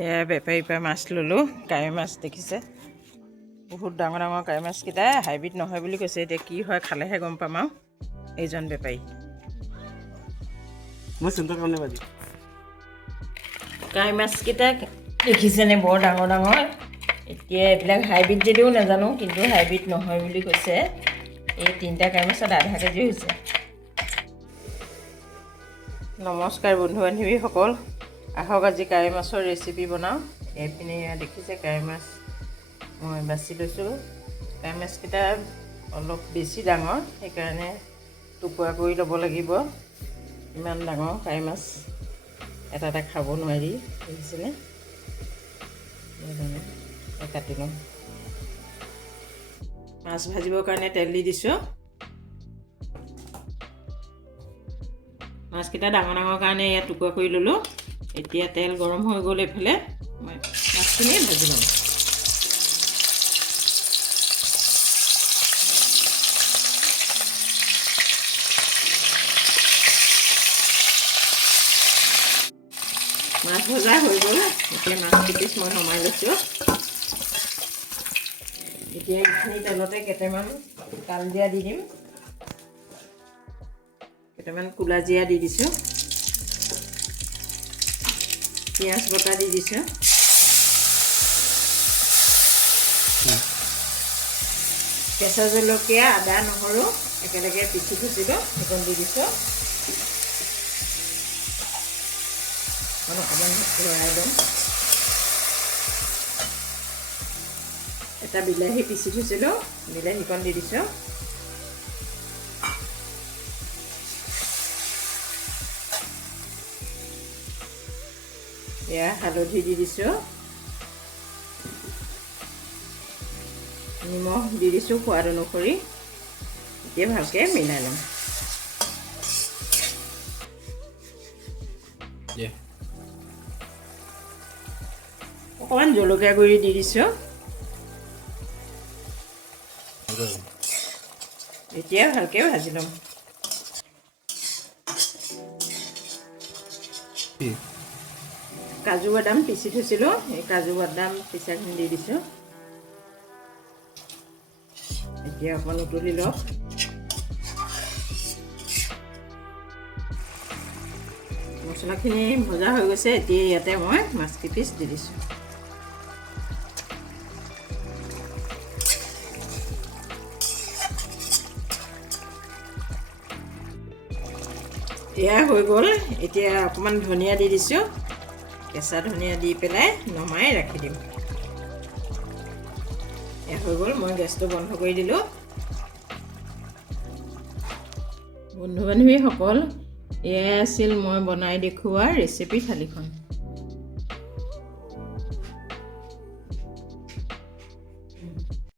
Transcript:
এয়া বেপাৰীৰ পৰা মাছ ল'লোঁ, কাৱৈ মাছ দেখিছে। বহুত ডাঙৰ ডাঙৰ কাৱৈ মাছকেইটা, হাইব্ৰিড নহয় বুলি কৈছে। এতিয়া কি হয় খালেহে গম পাম আৰু। এইজন বেপাৰী কাৱৈ মাছকেইটা দেখিছেনে, বৰ ডাঙৰ ডাঙৰ। এতিয়া এইবিলাক হাইব্ৰিড যদিও নাজানো, কিন্তু হাইব্ৰিড নহয় বুলি কৈছে। এই 3টা কাৱৈ মাছত আধা কেজি হৈছে। নমস্কাৰ বন্ধু বান্ধৱীসকল, আহক আজি কাৱৈ মাছৰ ৰেচিপি বনাওঁ। এইপিনে দেখিছে কাৱৈ মাছ মই বাছি লৈছোঁ। কাৱৈ মাছকেইটা অলপ বেছি ডাঙৰ, সেইকাৰণে টুকুৰা কৰি ল'ব লাগিব। ইমান ডাঙৰ কাৱৈ মাছ এটা এটা খাব নোৱাৰি, দেখিছেনে। কাটি ল'ম। মাছ ভাজিবৰ কাৰণে তেল দি দিছোঁ। মাছকেইটা ডাঙৰ ডাঙৰ কাৰণে ইয়াত টুকুৰা কৰি ল'লোঁ। এতিয়া তেল গৰম হৈ গ'ল, এইফালে মই মাছখিনি ভাজি ল'ম। মাছ ভজা হৈ গ'ল, এতিয়া মাছ কেইপিচ মই নমাই লৈছোঁ। এতিয়া এইখিনি তেলতে কেইটামান কালজিৰা দি দিম, কেইটামান ক'লা জিৰা দি দিছোঁ, পিঁয়াজ বটা দি দিছোঁ, কেঁচা জলকীয়া, আদা নহৰু একেলগে পিচি থৈছিলোঁ, সেইকণ দি দিছোঁ। অকণমান লৰাই ল'ম। এটা বিলাহী পিচি থৈছিলোঁ, বিলাহীকণ দি দিছোঁ। এয়া হালধি দি দিছোঁ, নিমখ দি দিছোঁ সোৱাদ অনুসৰি। এতিয়া ভালকৈ মিলাই ল'ম। অকণমান জলকীয়া গুড়ি দি দিছোঁ। এতিয়া ভালকৈ ভাজি ল'ম। কাজু বাদাম পিচি থৈছিলোঁ, এই কাজু বাদাম পিচাখিনি দি দিছোঁ। এতিয়া অকণমান উতলি লওক। মছলাখিনি ভজা হৈ গৈছে, এতিয়া ইয়াতে মই মাছ কেইপিচ দি দিছোঁ। এয়া হৈ গ'ল। এতিয়া অকণমান ধনিয়া দি দিছোঁ, কেঁচা ধনিয়া দি পেলাই নমাই ৰাখি দিম। এয়া হৈ গ'ল, মই গেছটো বন্ধ কৰি দিলোঁ। বন্ধু বান্ধৱীসকল, এয়াই আছিল মই বনাই দেখুওৱা ৰেচিপি থালিখন।